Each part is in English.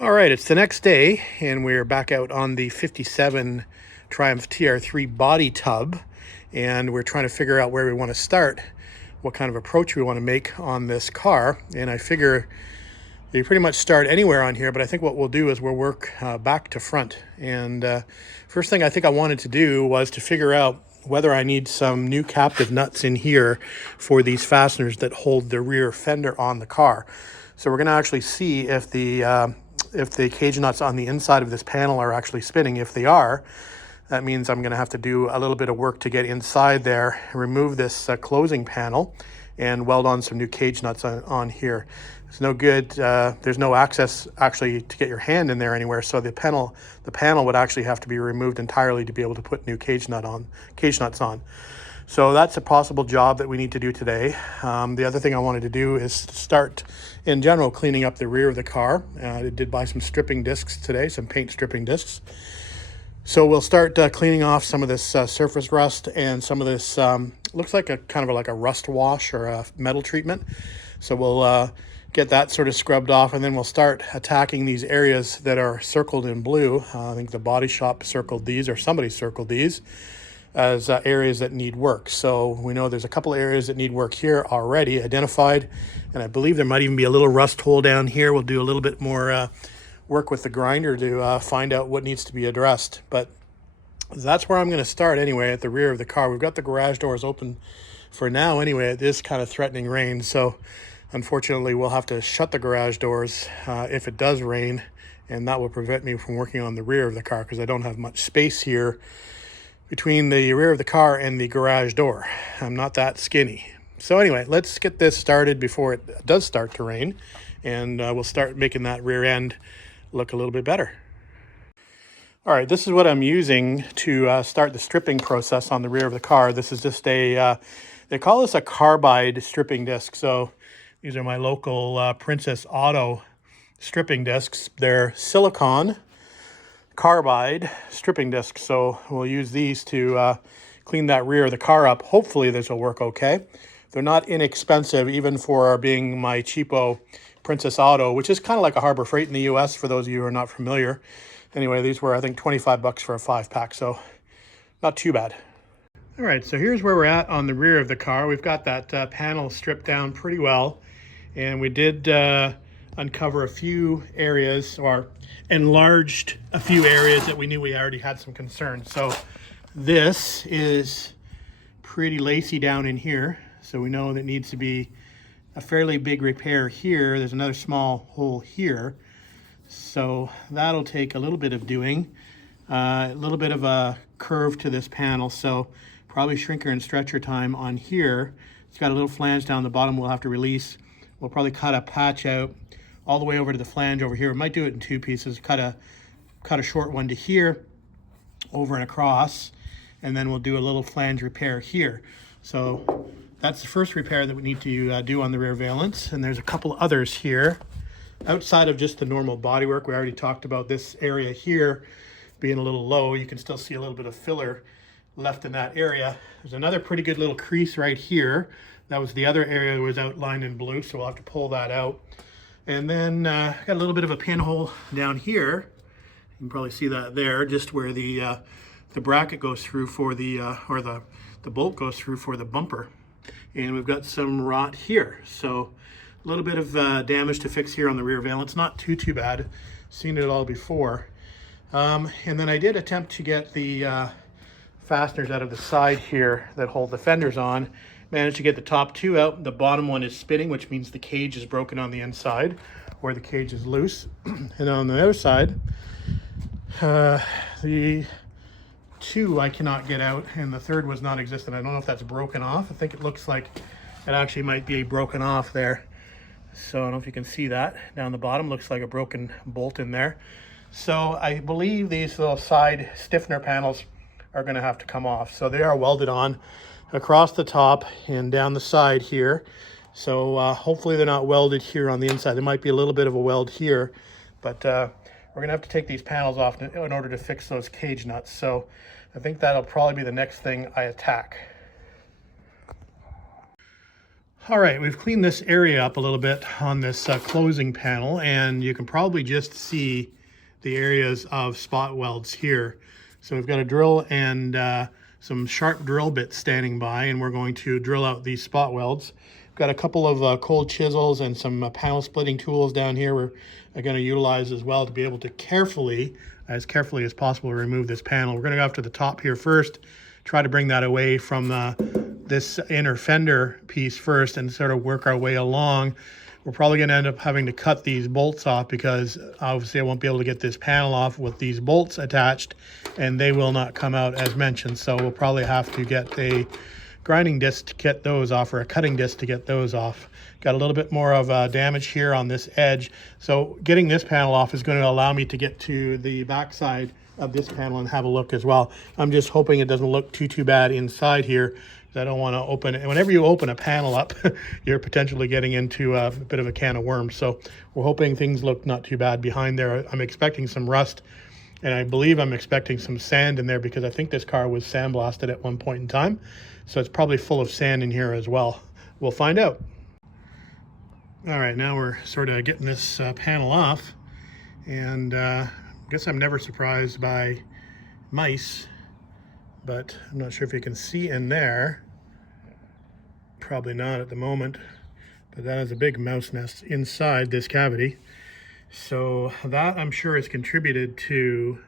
All right, it's the next day, and we're back out on the 57 Triumph TR3 Body Tub, and we're trying to figure out where we want to start, what kind of approach we want to make on this car. And I figure you pretty much start anywhere on here, but I think what we'll do is we'll work back to front. And first thing I think I wanted to do was to figure out whether I need some new captive nuts in here for these fasteners that hold the rear fender on the car. So we're going to actually see if the cage nuts on the inside of this panel are actually spinning. If they are, that means I'm going to have to do a little bit of work to get inside there, remove this closing panel, and weld on some new cage nuts on here. It's no good. There's no access actually to get your hand in there anywhere, so the panel would actually have to be removed entirely to be able to put new cage nuts on. So that's a possible job that we need to do today. The other thing I wanted to do is start, in general, cleaning up the rear of the car. I did buy some stripping discs today, some paint stripping discs. So we'll start cleaning off some of this surface rust and some of this, looks like a kind of like a rust wash or a metal treatment. So we'll get that sort of scrubbed off, and then we'll start attacking these areas that are circled in blue. I think the body shop circled these, or somebody circled these as areas that need work. So we know there's a couple of areas that need work here already identified, and I believe there might even be a little rust hole down here. We'll do a little bit more work with the grinder to find out what needs to be addressed. But that's where I'm going to start anyway, at the rear of the car. We've got the garage doors open for now anyway. It is kind of threatening rain, so unfortunately we'll have to shut the garage doors if it does rain, and that will prevent me from working on the rear of the car because I don't have much space here between the rear of the car and the garage door. I'm not that skinny. So anyway, let's get this started before it does start to rain, and we'll start making that rear end look a little bit better. All right, this is what I'm using to start the stripping process on the rear of the car. This is just a, they call this a carbide stripping disc. So these are my local Princess Auto stripping discs. They're silicone carbide stripping discs, so we'll use these to clean that rear of the car up. Hopefully this will work okay. They're not inexpensive, even for being my cheapo Princess Auto, which is kind of like a Harbor Freight in the US for those of you who are not familiar. Anyway, these were, I think, 25 bucks for a 5-pack, so not too bad. All right, so here's where we're at on the rear of the car. We've got that panel stripped down pretty well, and we did uncover a few areas, or enlarged a few areas that we knew we already had some concern. So this is pretty lacy down in here, so we know that needs to be a fairly big repair here. There's another small hole here, so that'll take a little bit of doing. A little bit of a curve to this panel, so probably shrinker and stretcher time on here. It's got a little flange down the bottom we'll have to release. We'll probably cut a patch out all the way over to the flange over here. We might do it in two pieces, cut a short one to here, over and across, and then we'll do a little flange repair here. So that's the first repair that we need to do on the rear valance, and there's a couple others here. Outside of just the normal bodywork, we already talked about this area here being a little low. You can still see a little bit of filler left in that area. There's another pretty good little crease right here. That was the other area that was outlined in blue, so we'll have to pull that out. And then got a little bit of a pinhole down here. You can probably see that there, just where the bracket goes through for the, or the bolt goes through for the bumper. And we've got some rot here. So a little bit of damage to fix here on the rear valance. Not too bad. Seen it all before. And then I did attempt to get the fasteners out of the side here that hold the fenders on. Managed to get the top two out. The bottom one is spinning, which means the cage is broken on the inside, or the cage is loose. And on the other side, the two I cannot get out, and the third was non-existent. I don't know if that's broken off. I think it looks like it actually might be broken off there. So I don't know if you can see that down the bottom. Looks like a broken bolt in there. So I believe these little side stiffener panels are going to have to come off. So they are welded on across the top and down the side here. So hopefully they're not welded here on the inside. There might be a little bit of a weld here, but we're gonna have to take these panels off in order to fix those cage nuts. So I think that'll probably be the next thing I attack. All right, we've cleaned this area up a little bit on this closing panel, and you can probably just see the areas of spot welds here. So we've got a drill and some sharp drill bits standing by, and we're going to drill out these spot welds. We've got a couple of cold chisels and some panel splitting tools down here we're going to utilize as well to be able to as carefully as possible, remove this panel. We're going to go after the top here first, try to bring that away from this inner fender piece first and sort of work our way along. We're probably going to end up having to cut these bolts off because obviously I won't be able to get this panel off with these bolts attached, and they will not come out as mentioned. So we'll probably have to get a grinding disc to get those off, or a cutting disc to get those off. Got a little bit more of damage here on this edge. So getting this panel off is going to allow me to get to the back side of this panel and have a look as well. I'm just hoping it doesn't look too bad inside here. I don't want to open it. Whenever you open a panel up, you're potentially getting into a bit of a can of worms. So we're hoping things look not too bad behind there. I'm expecting some rust, and I believe I'm expecting some sand in there because I think this car was sandblasted at one point in time. So it's probably full of sand in here as well. We'll find out. All right, now we're sort of getting this panel off, and I guess I'm never surprised by mice. But I'm not sure if you can see in there. Probably not at the moment, but that is a big mouse nest inside this cavity. So that, I'm sure, has contributed to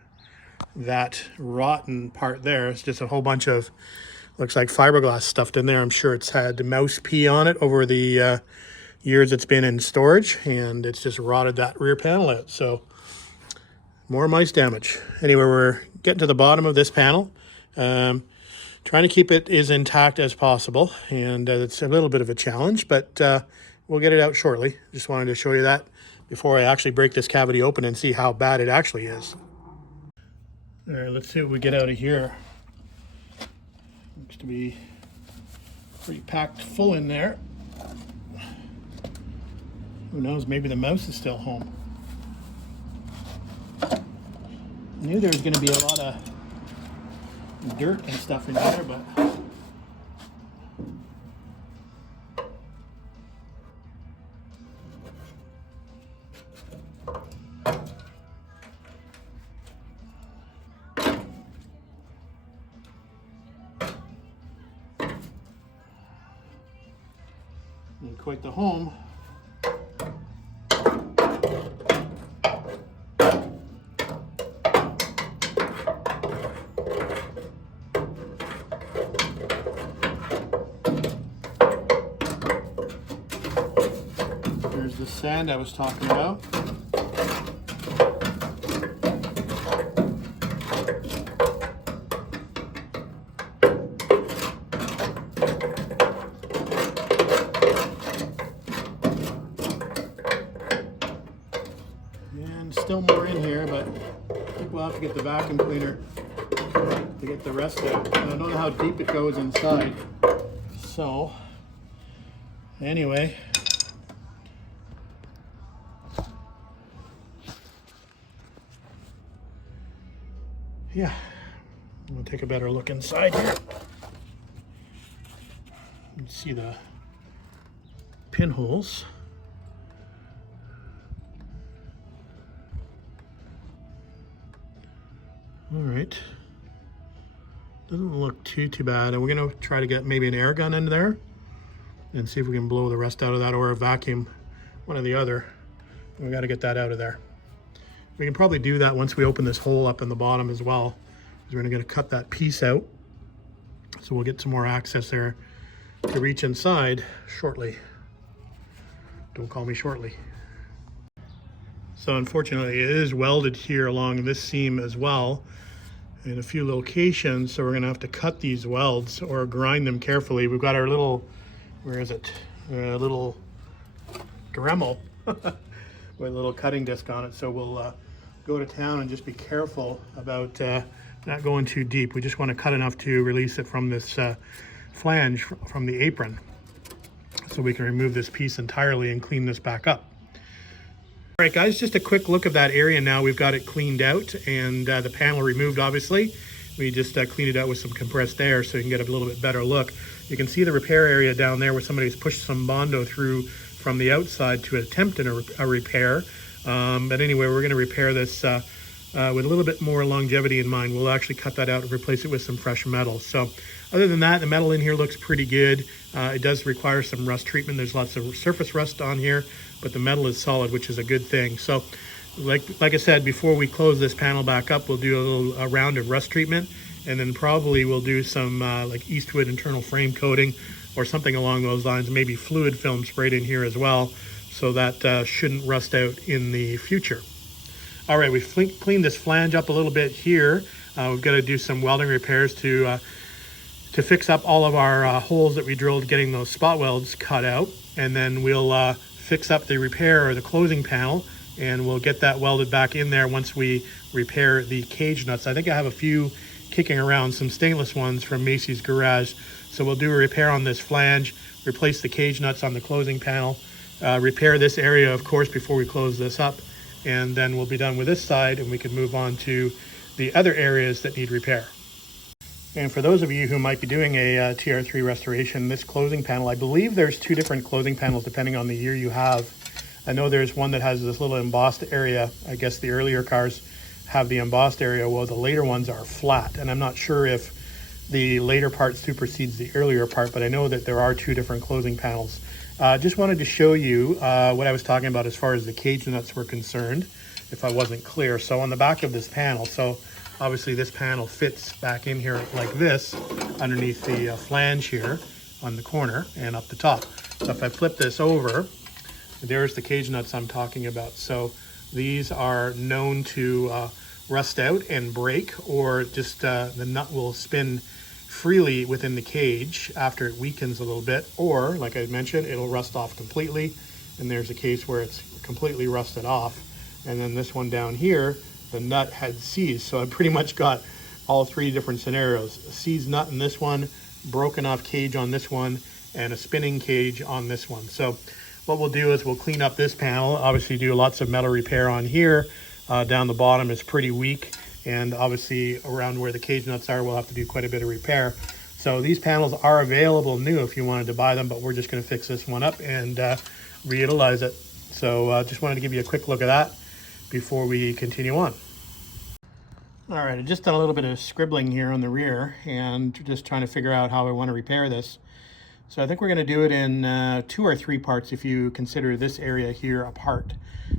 that rotten part there. It's just a whole bunch of, looks like fiberglass stuffed in there. I'm sure it's had mouse pee on it over the years it's been in storage, and it's just rotted that rear panel out. So more mice damage. Anyway, we're getting to the bottom of this panel. Trying to keep it as intact as possible, and it's a little bit of a challenge, but we'll get it out shortly. Just wanted to show you that before I actually break this cavity open and see how bad it actually is. All right, let's see what we get out of here. Looks to be pretty packed full in there. Who knows, maybe the mouse is still home. Knew there was going to be a lot of dirt and stuff in there, but and quite the home. There's the sand I was talking about. And still more in here, but I think we'll have to get the vacuum cleaner to get the rest out. And I don't know how deep it goes inside. So, anyway. Yeah, we'll take a better look inside here. You can see the pinholes. All right, doesn't look too bad. And we're gonna try to get maybe an air gun into there and see if we can blow the rest out of that, or a vacuum, one or the other. We got to get that out of there. We can probably do that once we open this hole up in the bottom as well, because we're going to cut that piece out. So we'll get some more access there to reach inside shortly. Don't call me shortly. So unfortunately it is welded here along this seam as well in a few locations. So we're going to have to cut these welds or grind them carefully. We've got our little, where is it? Little Dremel with a little cutting disc on it. So we'll go to town and just be careful about not going too deep. We just want to cut enough to release it from this flange from the apron, so we can remove this piece entirely and clean this back up. All right, guys, just a quick look of that area now. We've got it cleaned out and the panel removed, obviously. We just cleaned it out with some compressed air so you can get a little bit better look. you can see the repair area down there where somebody's pushed some Bondo through from the outside to attempt a repair. But anyway, we're going to repair this with a little bit more longevity in mind. We'll actually cut that out and replace it with some fresh metal. So other than that, the metal in here looks pretty good. It does require some rust treatment. There's lots of surface rust on here, but the metal is solid, which is a good thing. So like I said, before we close this panel back up, we'll do a round of rust treatment, and then probably we'll do some like Eastwood internal frame coating or something along those lines, maybe fluid film sprayed in here as well, so that shouldn't rust out in the future. All right, we've cleaned this flange up a little bit here. We've got to do some welding repairs to fix up all of our holes that we drilled, getting those spot welds cut out, and then we'll fix up the repair or the closing panel, and we'll get that welded back in there once we repair the cage nuts. I think I have a few kicking around, some stainless ones from Macy's Garage. So we'll do a repair on this flange, replace the cage nuts on the closing panel, repair this area, of course, before we close this up, and then we'll be done with this side, and we can move on to the other areas that need repair. And for those of you who might be doing a TR3 restoration, this closing panel, I believe there's two different closing panels depending on the year you have. I know there's one that has this little embossed area. I guess the earlier cars have the embossed area, while the later ones are flat. And I'm not sure if the later part supersedes the earlier part, but I know that there are two different closing panels. Just wanted to show you what I was talking about as far as the cage nuts were concerned, if I wasn't clear. So on the back of this panel, so obviously this panel fits back in here like this, underneath the flange here on the corner and up the top. So if I flip this over, there's the cage nuts I'm talking about. So these are known to rust out and break, or just the nut will spin freely within the cage after it weakens a little bit, or like I mentioned, it'll rust off completely. And there's a case where it's completely rusted off. And then this one down here, the nut had seized. So I pretty much got all three different scenarios: a seized nut in this one, broken off cage on this one, and a spinning cage on this one. So what we'll do is we'll clean up this panel, obviously do lots of metal repair on here. Down the bottom is pretty weak, and obviously around where the cage nuts are, we'll have to do quite a bit of repair. So these panels are available new if you wanted to buy them, but we're just going to fix this one up and reutilize it. So just wanted to give you a quick look at that before we continue on. All right, I just done a little bit of scribbling here on the rear and just trying to figure out how I want to repair this. So I think we're going to do it in 2 or 3 parts if you consider this area here a part.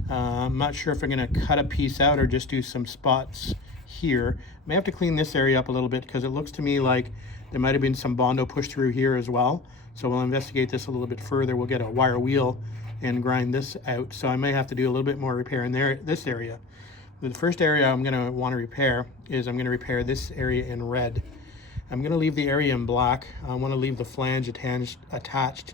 I'm not sure if I'm going to cut a piece out or just do some spots here. I may have to clean this area up a little bit because it looks to me like there might have been some Bondo pushed through here as well. So we'll investigate this a little bit further. We'll get a wire wheel and grind this out. So I may have to do a little bit more repair in this area. The first area I'm going to want to repair is I'm going to repair this area in red. I'm going to leave the area in black. I want to leave the flange attached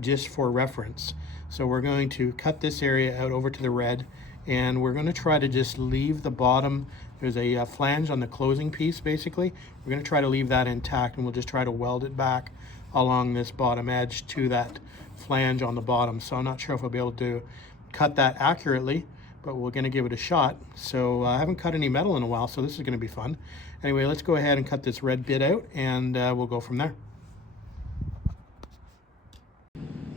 just for reference. So we're going to cut this area out over to the red, and we're going to try to just leave the bottom. There's a flange on the closing piece, basically. We're going to try to leave that intact, and we'll just try to weld it back along this bottom edge to that flange on the bottom. So I'm not sure if I'll be able to cut that accurately, but we're going to give it a shot. So I haven't cut any metal in a while, so this is going to be fun. Anyway, let's go ahead and cut this red bit out, and we'll go from there.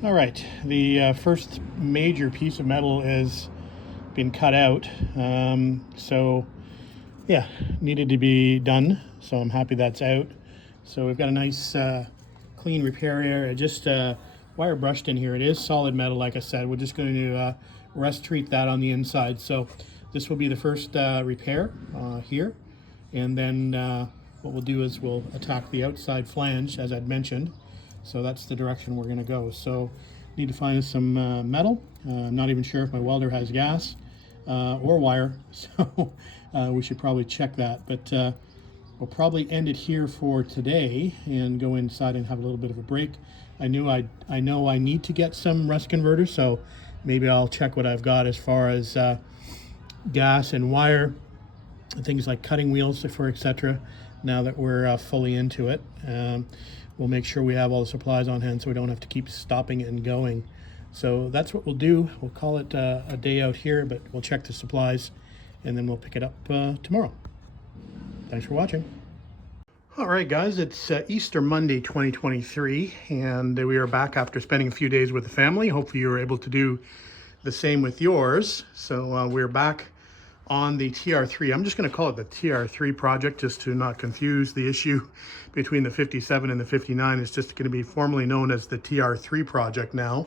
All right, the first major piece of metal has been cut out. So yeah, needed to be done. So I'm happy that's out. So we've got a nice clean repair area, just wire brushed in here. It is solid metal, like I said. We're just going to rust treat that on the inside. So this will be the first repair here. And then what we'll do is we'll attack the outside flange, as I'd mentioned. So that's the direction we're going to go. So need to find some metal. I'm not even sure if my welder has gas or wire. So we should probably check that. But we'll probably end it here for today and go inside and have a little bit of a break. I know I need to get some rust converters, so maybe I'll check what I've got as far as gas and wire, things like cutting wheels for etc. Now that we're fully into it, we'll make sure we have all the supplies on hand so we don't have to keep stopping and going. So that's what we'll do. We'll call it a day out here, but we'll check the supplies and then we'll pick it up tomorrow. Thanks for watching. All right, guys, it's Easter Monday 2023, and we are back after spending a few days with the family. Hopefully you were able to do the same with yours. So we're back on the TR3. I'm just going to call it the TR3 project just to not confuse the issue between the 57 and the 59. It's just going to be formally known as the TR3 project now.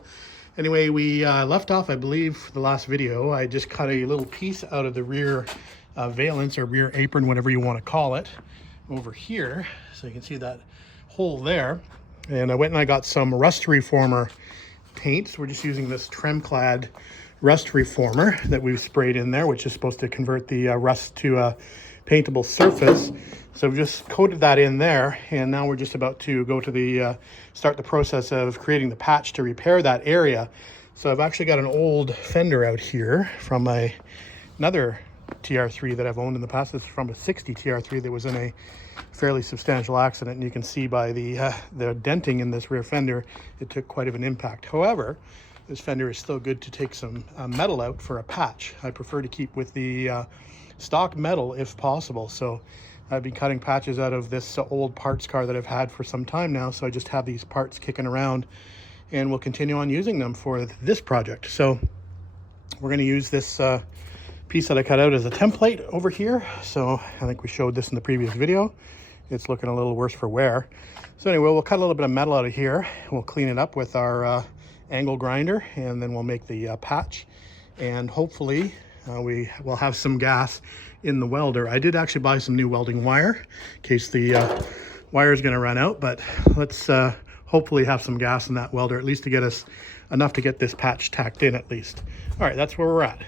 Anyway, we left off, I believe, the last video. I just cut a little piece out of the rear valance or rear apron, whatever you want to call it, over here. So you can see that hole there. And I went and I got some rust reformer paint. So we're just using this Tremclad rust reformer that we've sprayed in there, which is supposed to convert the rust to a paintable surface. So we've just coated that in there, and now we're just about to go to the start the process of creating the patch to repair that area. So I've actually got an old fender out here from another TR3 that I've owned in the past. It's from a 60 TR3 that was in a fairly substantial accident, and you can see by the denting in this rear fender, it took quite of an impact. However, this fender is still good to take some metal out for a patch. I prefer to keep with the stock metal if possible. So I've been cutting patches out of this old parts car that I've had for some time now. So I just have these parts kicking around, and we'll continue on using them for this project. So we're going to use this piece that I cut out as a template over here. So I think we showed this in the previous video. It's looking a little worse for wear. So anyway, we'll cut a little bit of metal out of here. We'll clean it up with our angle grinder, and then we'll make the patch, and hopefully we will have some gas in the welder. I did actually buy some new welding wire in case the wire is going to run out, but let's hopefully have some gas in that welder, at least to get us enough to get this patch tacked in at least. All right, that's where we're at.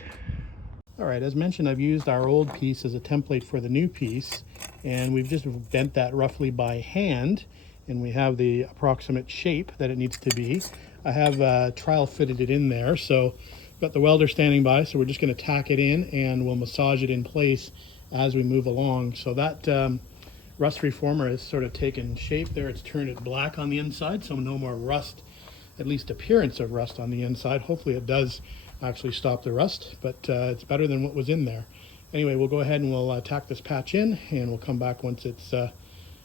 All right, as mentioned, I've used our old piece as a template for the new piece, and we've just bent that roughly by hand, and we have the approximate shape that it needs to be. I have trial fitted it in there, so got the welder standing by, so we're just going to tack it in, and we'll massage it in place as we move along. So that rust reformer has sort of taken shape there. It's turned it black on the inside, so no more rust, at least appearance of rust on the inside. Hopefully it does actually stop the rust, but it's better than what was in there. Anyway, we'll go ahead and we'll tack this patch in, and we'll come back once it's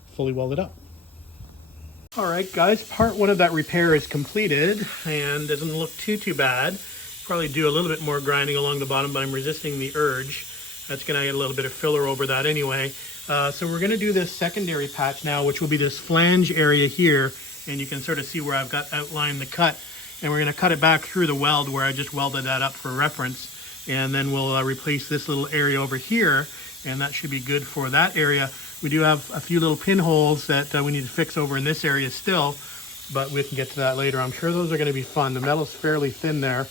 fully welded up. All right, guys, part one of that repair is completed and doesn't look too bad. Probably do a little bit more grinding along the bottom, but I'm resisting the urge. That's going to get a little bit of filler over that anyway. So we're going to do this secondary patch now, which will be this flange area here, and you can sort of see where I've got outlined the cut. And we're going to cut it back through the weld where I just welded that up for reference. And then we'll replace this little area over here, and that should be good for that area. We do have a few little pinholes that we need to fix over in this area still, but we can get to that later. I'm sure those are going to be fun. The metal's fairly thin there.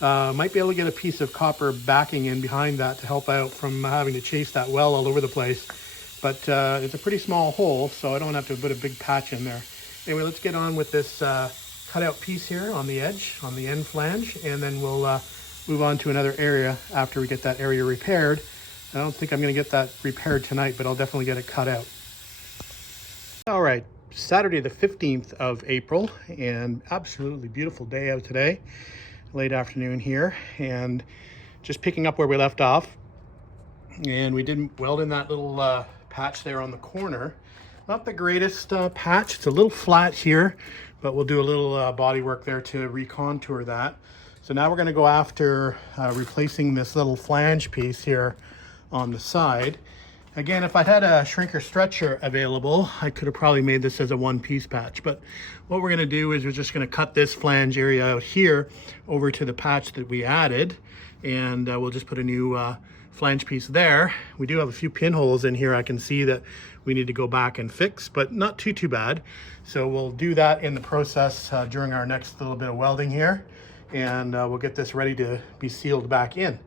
Might be able to get a piece of copper backing in behind that to help out from having to chase that well all over the place. But it's a pretty small hole, so I don't have to put a big patch in there. Anyway, let's get on with this cutout piece here on the edge, on the end flange, and then we'll move on to another area after we get that area repaired. I don't think I'm going to get that repaired tonight, but I'll definitely get it cut out. All right, Saturday the 15th of April, and absolutely beautiful day out today. Late afternoon here, and just picking up where we left off. And we did weld in that little patch there on the corner. Not the greatest patch. It's a little flat here, but we'll do a little body work there to recontour that. So now we're going to go after replacing this little flange piece here on the side. Again, if I had a shrinker stretcher available, I could have probably made this as a one-piece patch. But what we're going to do is we're just going to cut this flange area out here over to the patch that we added, and we'll just put a new flange piece there. We do have a few pinholes in here I can see that we need to go back and fix, but not too bad. So we'll do that in the process during our next little bit of welding here, and we'll get this ready to be sealed back in.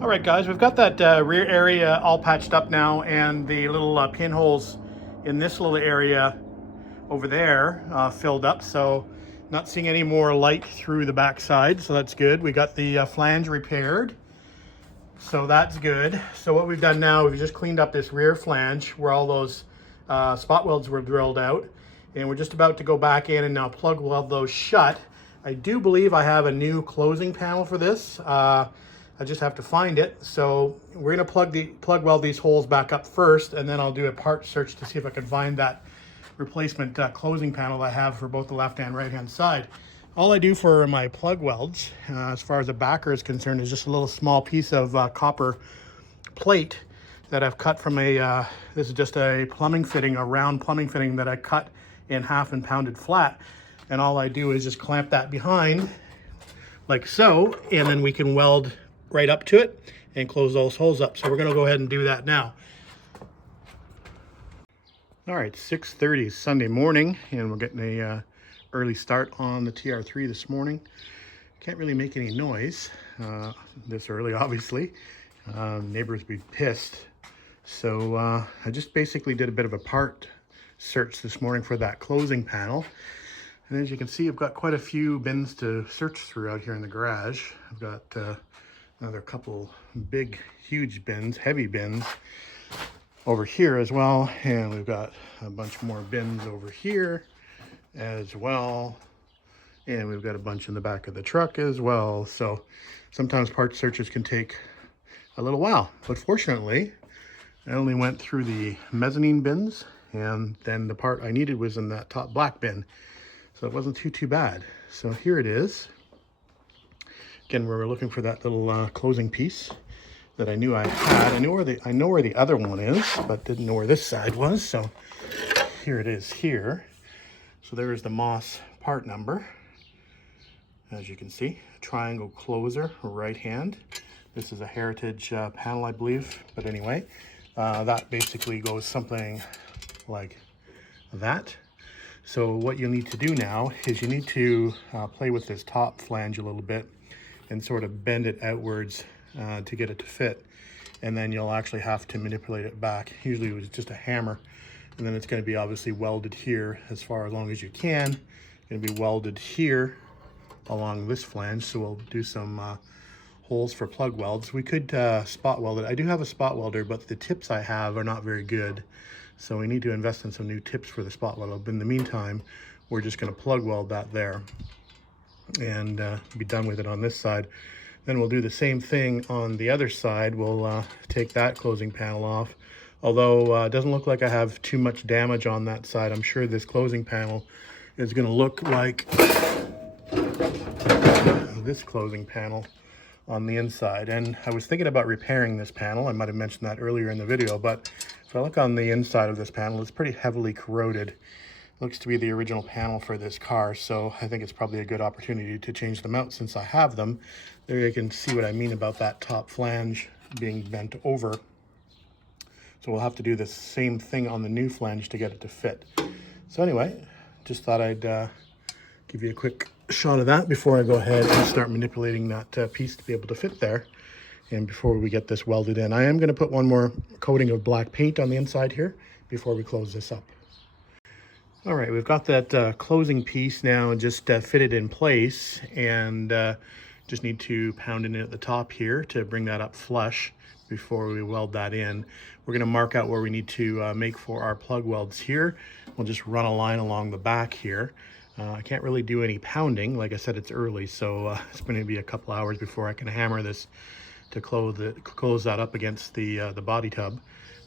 All right, guys, we've got that rear area all patched up now, and the little pinholes in this little area over there filled up. So not seeing any more light through the backside, so that's good. We got the flange repaired, so that's good. So what we've done now, we've just cleaned up this rear flange where all those spot welds were drilled out, and we're just about to go back in and now plug weld those shut. I do believe I have a new closing panel for this. I just have to find it. So we're gonna plug weld these holes back up first, and then I'll do a part search to see if I can find that replacement closing panel I have for both the left and right hand side. All I do for my plug welds, as far as the backer is concerned, is just a little small piece of copper plate that I've cut from a, this is just a plumbing fitting, a round plumbing fitting that I cut in half and pounded flat. And all I do is just clamp that behind like so, and then we can weld right up to it and close those holes up. So we're gonna go ahead and do that now. All right, 6:30 Sunday morning, and we're getting a early start on the TR3 this morning. Can't really make any noise this early, obviously. Neighbors be pissed. So I just basically did a bit of a part search this morning for that closing panel. And as you can see, I've got quite a few bins to search through out here in the garage. I've got another couple big, huge bins, heavy bins over here as well. And we've got a bunch more bins over here as well. And we've got a bunch in the back of the truck as well. So sometimes part searches can take a little while, but fortunately, I only went through the mezzanine bins, and then the part I needed was in that top black bin. So it wasn't too bad. So here it is. Again, we were looking for that little closing piece that I knew I had. I know where the other one is, but didn't know where this side was. So here it is here. So there's the Moss part number. As you can see, triangle closer, right hand. This is a Heritage panel, I believe. But anyway, that basically goes something like that. So what you'll need to do now is you need to play with this top flange a little bit and sort of bend it outwards to get it to fit. And then you'll actually have to manipulate it back. Usually it was just a hammer. And then it's going to be obviously welded here as far along as you can. It's going to be welded here along this flange. So we'll do some holes for plug welds. We could spot weld it. I do have a spot welder, but the tips I have are not very good. So we need to invest in some new tips for the spot weld. But in the meantime, we're just going to plug weld that there and be done with it on this side. Then we'll do the same thing on the other side. We'll take that closing panel off. Although it doesn't look like I have too much damage on that side. I'm sure this closing panel is going to look like this closing panel on the inside. And I was thinking about repairing this panel. I might have mentioned that earlier in the video, but if I look on the inside of this panel, it's pretty heavily corroded. Looks to be the original panel for this car, so I think it's probably a good opportunity to change them out since I have them. There you can see what I mean about that top flange being bent over. So we'll have to do the same thing on the new flange to get it to fit. So anyway, just thought I'd give you a quick shot of that before I go ahead and start manipulating that piece to be able to fit there. And before we get this welded in, I am going to put one more coating of black paint on the inside here before we close this up. All right, we've got that closing piece now just fitted in place, and just need to pound it in at the top here to bring that up flush before we weld that in. We're going to mark out where we need to make for our plug welds here. We'll just run a line along the back here. I can't really do any pounding. Like I said, it's early, so it's going to be a couple hours before I can hammer this to close that up against the body tub.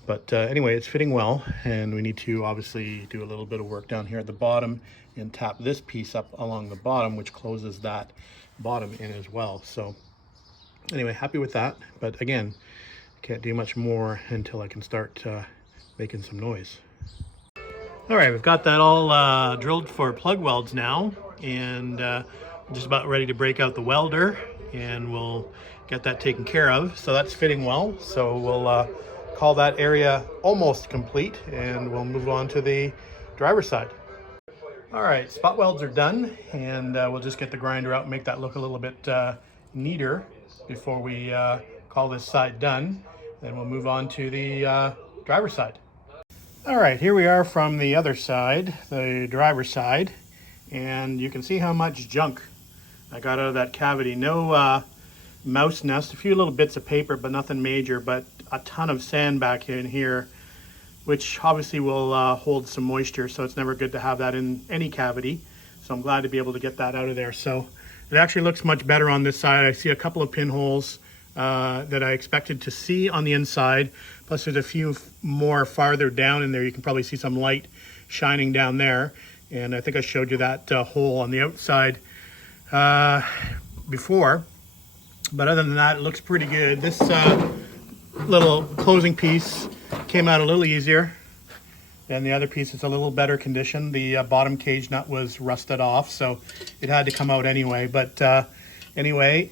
But anyway, it's fitting well, and we need to obviously do a little bit of work down here at the bottom and tap this piece up along the bottom, which closes that bottom in as well. So anyway, happy with that. But again, can't do much more until I can start making some noise. All right, we've got that all drilled for plug welds now, and just about ready to break out the welder, and we'll get that taken care of. So that's fitting well. So we'll call that area almost complete, and we'll move on to the driver's side. All right, spot welds are done, and we'll just get the grinder out and make that look a little bit neater before we call this side done. Then we'll move on to the driver's side. All right, here we are from the other side, the driver's side, and you can see how much junk I got out of that cavity. No mouse nest, a few little bits of paper, but nothing major, but a ton of sand back in here, which obviously will hold some moisture, so it's never good to have that in any cavity. So I'm glad to be able to get that out of there. So it actually looks much better on this side. I see a couple of pinholes that I expected to see on the inside. Plus there's a few more farther down in there. You can probably see some light shining down there. And I think I showed you that hole on the outside before. But other than that, it looks pretty good. This little closing piece came out a little easier than the other piece. It's a little better condition. The bottom cage nut was rusted off, so it had to come out anyway. But anyway,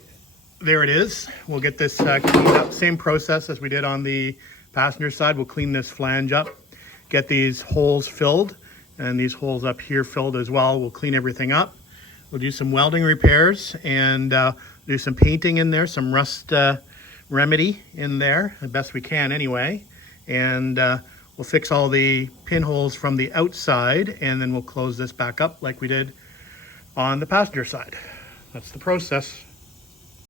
there it is. We'll get this cleaned up. Same process as we did on the passenger side. We'll clean this flange up, get these holes filled, and these holes up here filled as well. We'll clean everything up. We'll do some welding repairs and do some painting in there, some rust remedy in there, the best we can anyway. And we'll fix all the pinholes from the outside, and then we'll close this back up like we did on the passenger side. That's the process.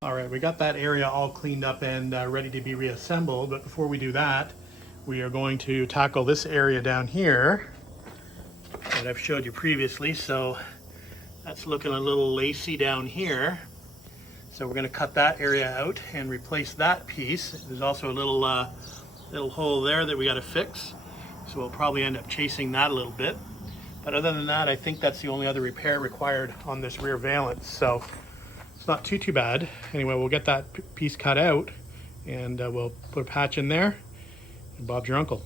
All right, we got that area all cleaned up and ready to be reassembled. But before we do that, we are going to tackle this area down here that I've showed you previously. So that's looking a little lacy down here. So we're going to cut that area out and replace that piece. There's also a little hole there that we got to fix. So we'll probably end up chasing that a little bit. But other than that, I think that's the only other repair required on this rear valance. So it's not too bad. Anyway, we'll get that piece cut out and we'll put a patch in there. And Bob's your uncle.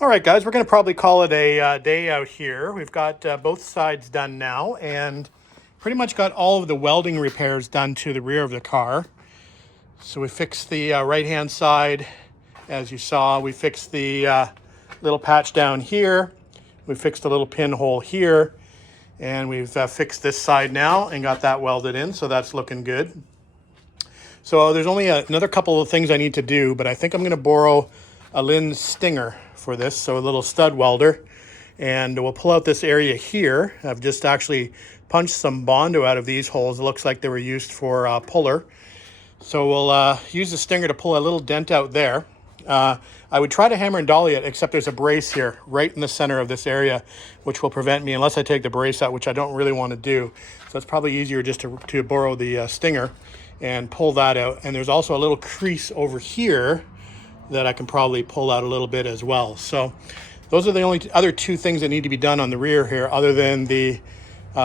All right, guys, we're going to probably call it a day out here. We've got both sides done now and pretty much got all of the welding repairs done to the rear of the car. So we fixed the right-hand side, as you saw. We fixed the little patch down here. We fixed a little pinhole here. And we've fixed this side now and got that welded in, so that's looking good. So there's only another couple of things I need to do, but I think I'm going to borrow a Lynn Stinger for this, so a little stud welder. And we'll pull out this area here. I've just actually punched some Bondo out of these holes. It looks like they were used for puller. So we'll use the Stinger to pull a little dent out there. I would try to hammer and dolly it, except there's a brace here right in the center of this area, which will prevent me, unless I take the brace out, which I don't really want to do. So it's probably easier just to borrow the Stinger and pull that out. And there's also a little crease over here that I can probably pull out a little bit as well. So those are the only other two things that need to be done on the rear here, other than the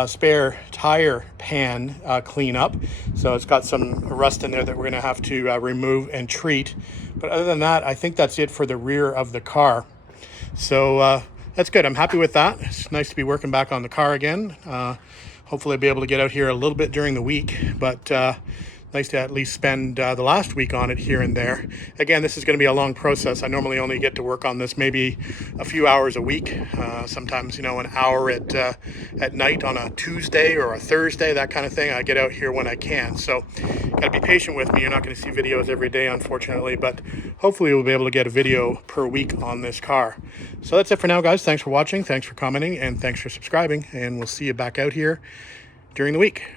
spare tire pan cleanup. So it's got some rust in there that we're going to have to remove and treat. But other than that, I think that's it for the rear of the car. So that's good. I'm happy with that. It's nice to be working back on the car again. Hopefully I'll be able to get out here a little bit during the week, but nice to at least spend the last week on it here and there. Again, this is going to be a long process. I normally only get to work on this maybe a few hours a week. Sometimes, you know, an hour at night on a Tuesday or a Thursday, that kind of thing. I get out here when I can. So got to be patient with me. You're not going to see videos every day, unfortunately, but hopefully we'll be able to get a video per week on this car. So that's it for now, guys. Thanks for watching. Thanks for commenting, and thanks for subscribing. And we'll see you back out here during the week.